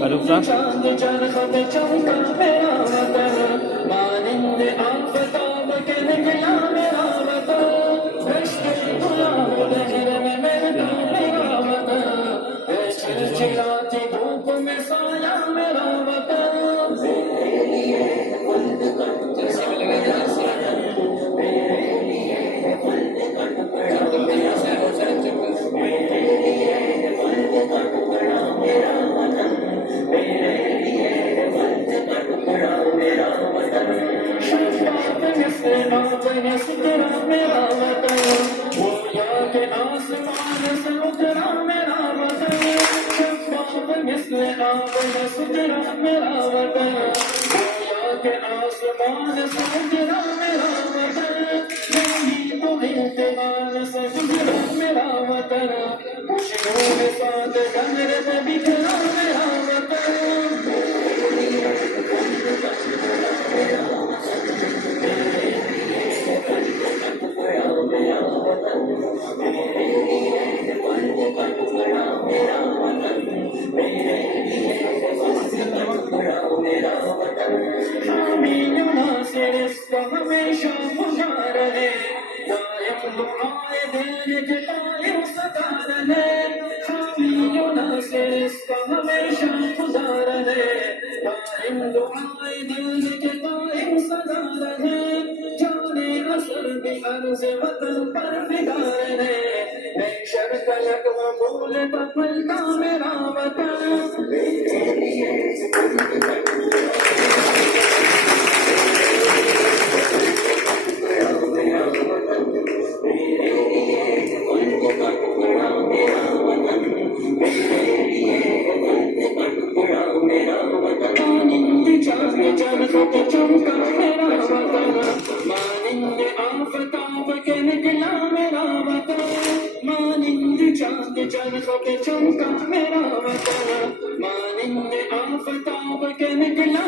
Kalufra. चांद चरख पे चमका मेरा वतन, मानिंद आफताब के निकला मेरा वतन, रश्ते गुलाब लहर में महका मेरा वतन, चिलचिलाती धूप में साया मेरा वतन। मेरा वतन, गोया के आसमान से उतरा मेरा वतन, शफ़ाफ़ मिस्ल आब से उतरा मेरा वतन, गोया के आसमान से उतरा मेरा वतन, मेरी तो इंतकाल से गुजरा मेरा वतन, खुशियों के साथ गंज पे बिखरा मेरा वतन। हमेशा पुकार है, कायम दुआए दिल के कायम सदार है, खामियों से इसका हमेशा पुकार है, कायम दुआए दिल के कायम सदार है, जाने असर भी अर्ज़ वतन पर फिगार है, बेशर कलक व बोल पलता मेरा वतन। चमका मेरा वतन, मानिंद आफताब के निकला मेरा वतन, मानिंद चांद चरख पे चमका मेरा वतन, मानिंद आफताब के निकला